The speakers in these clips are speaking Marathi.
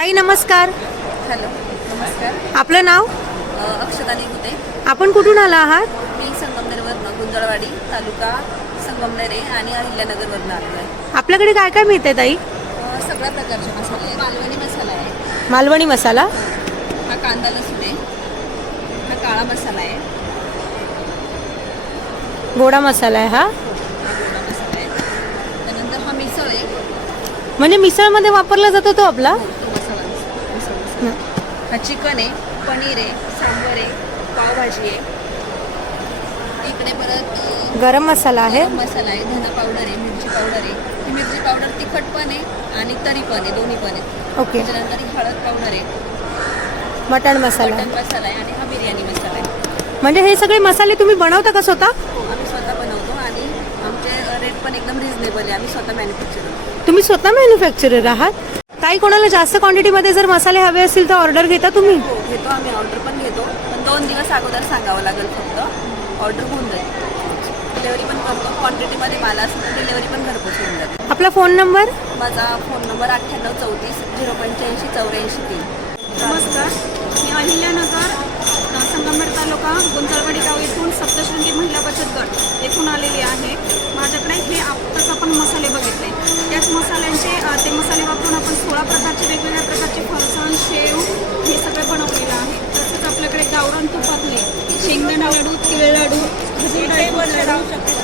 ताई नमस्कार. हॅलो नमस्कार. आपलं नाव? अक्षता निघते. आपण कुठून आला आहात? मी संगमनेरवरनं गुंजळवाडी तालुका संगमनेर आहे आणि अहिल्यानगरवरनं आलो आहे. आपल्याकडे काय काय मिळते ताई? सगळ्या प्रकारचे मसाले आहे. मालवणी मसाला आहे, मालवणी मसाला, हा कांदा लसूण आहे, हा काळा मसाला आहे, गोडा मसाला आहे, हा हा गोडा मसाला आहे. त्यानंतर हा मिसळ आहे, म्हणजे मिसळमध्ये वापरला जातो तो आपला. तो मसाला मिसळ मसाला. हा चिकन आहे, पनीर आहे, सांबर आहे, पावभाजी आहे. इकडे परत गरम मसाला आहे, गरम मसाला आहे, धना पावडर आहे, मिरची पावडर आहे. ही मिरची पावडर तिखट पण आहे आणि तरी पण आहे, दोन्ही पण आहे. ओके. त्याच्यानंतर ही हळद पावडर आहे, मटण मसाला. मटन मसाला आहे आणि हा बिर्याणी मसाला आहे. म्हणजे हे सगळे मसाले तुम्ही बनवता का स्वतः? आम्ही स्वतः बनवतो आणि आमचे रेट पण एकदम रिझनेबल आहे. आम्ही स्वतः मॅन्युफॅक्चर करतो. तुम्ही स्वतः मॅन्युफॅक्चरर आहात? ताई कोणाला जास्त क्वांटिटीमध्ये जर मसाले हवे असतील तर ऑर्डर घेता तुम्ही? हो घेतो, आम्ही ऑर्डर पण घेतो, पण 2 दिवस अगोदर सांगावं लागेल. फक्त ऑर्डर होऊन जाईल. डिलेवरी पण करतो. क्वांटिटीमध्ये माल असेल तर डिलेवरी पण घरपोच होऊन जाते. आपला फोन नंबर? माझा फोन नंबर 9834 085 84 3. नमस्कार. मी अहिल्यानगर संगमनेर तालुका गुंजळवाडी गाव येथून सप्तशृंगी महिला बचत गट येथून आलेली आहे. माझ्याकडे हे आत्ताच आपण मसाले बघितले, त्याच मसाल्यांचे ते मसाले वापरून आपण 16 प्रकारचे वेगवेगळ्या प्रकारचे फरसाण, शेव हे सगळे बनवलेलं आहे. तसेच आपल्याकडे गावरान तुपातले शेंगदाणा लाडू, तिळ लाडू, खजूर ड्रायफ्रूट लाडू, खजूर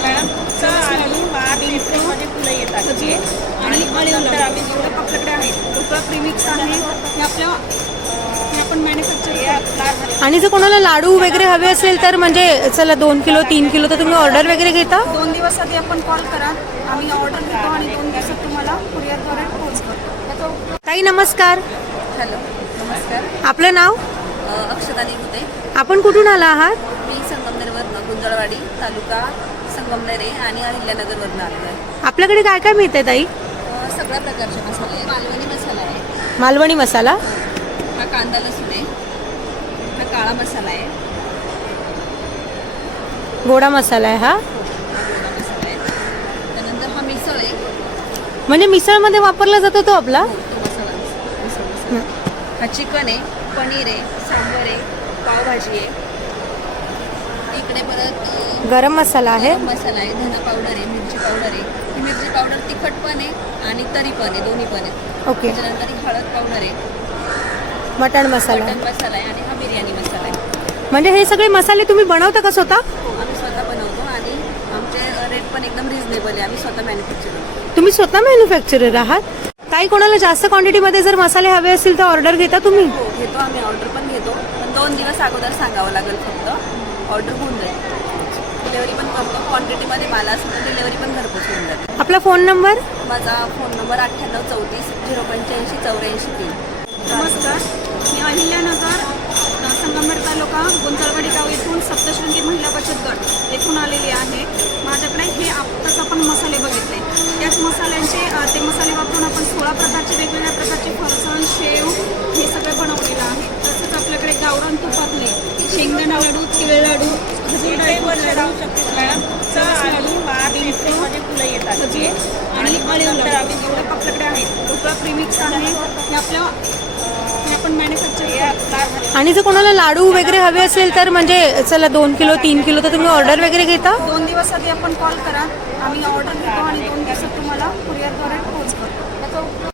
आणि अळीव लाडू एवढं आपल्याकडे आहेत. ढोकळा प्रीमिक्स आहे. हे आपल्या आपण मॅन्युफॅक्चर. आणि जर कोणाला लाडू वगैरे हवे असेल तर म्हणजे चला 2 किलो 3 किलो तर तुम्ही ऑर्डर वगैरे घेता? 2 दिवस आधी आपण कॉल करा, आम्ही ऑर्डर घेतो आणि 2 दिवसात तुम्हाला कुरिअरद्वारे पोहोच करतो. ताई नमस्कार. हॅलो नमस्कार. आपलं नाव? अक्षता निघते. आपण कुठून आला आहात? मी संगमनेरवरनं गुंजळवाडी तालुका संगमनेर आहे आणि अहिल्यानगरवरनं आलो आहे. आपल्याकडे काय काय मिळते ताई? सगळ्या प्रकारचे मसाले आहे. मालवणी मसाला आहे, मालवणी मसाला, हा कांदा लसूण आहे, हा काळा मसाला आहे, गोडा मसाला आहे, हा हा गोडा मसाला आहे. त्यानंतर हा मिसळ आहे, म्हणजे मिसळमध्ये वापरला जातो तो आपला. तो मसाला मिसळ मसाला. हा चिकन आहे, पनीर आहे, सांबर आहे, पावभाजी आहे. इकडे परत गरम मसाला आहे, गरम मसाला आहे, धना पावडर आहे, मिरची पावडर आहे. ही मिरची पावडर तिखट पण आहे आणि तरी पण आहे, दोन्ही पण आहे. ओके. त्याच्यानंतर ही हळद पावडर आहे, मटण मसाला. मटन मसाला आहे आणि हा बिर्याणी मसाला आहे. म्हणजे हे सगळे मसाले तुम्ही बनवता का स्वतः? हो आम्ही स्वतः बनवतो आणि आमचे रेट पण एकदम रिझनेबल आहे. आम्ही स्वतः मॅन्युफॅक्चर करतो. तुम्ही स्वतः मॅन्युफॅक्चरर आहात? ताई कोणाला जास्त क्वांटिटीमध्ये जर मसाले हवे असतील तर ऑर्डर घेता तुम्ही? हो घेतो, आम्ही ऑर्डर पण घेतो, पण 2 दिवस अगोदर सांगावं लागेल. फक्त ऑर्डर होऊन जाईल. डिलेवरी पण करतो. क्वांटिटीमध्ये माल असेल तर डिलेवरी पण घरपोच होऊन जाते. आपला फोन नंबर? माझा फोन नंबर 9834 085 84 3. नमस्कार. मी अहिल्यानगर संगमनेर तालुका गुंजळवाडी गाव येथून सप्तशृंगी महिला बचत गट येथून आलेली आहे. माझ्याकडे हे आत्ताच आपण मसाले बघितले, त्याच मसाल्यांचे ते मसाले वापरून आपण 16 प्रकारचे वेगवेगळ्या प्रकारचे फरसाण, शेव हे सगळे बनवलेलं आहे. तसेच आपल्याकडे गावरान तुपातले शेंगदाणा लाडू, तिळ लाडू, खजूर ड्रायफ्रूट लाडू, खजूर आणि अळीव लाडू एवढं आपल्याकडे आहेत. ढोकळा प्रीमिक्स आहे. हे आपल्या आपण मॅन्युफॅक्चर. आणि जर कोणाला लाडू वगैरे हवे असेल तर म्हणजे चला 2 किलो 3 किलो तर तुम्ही ऑर्डर वगैरे घेता? 2 दिवस आधी आपण कॉल करा, आम्ही ऑर्डर घेतो आणि 2 दिवसात तुम्हाला कुरिअरद्वारे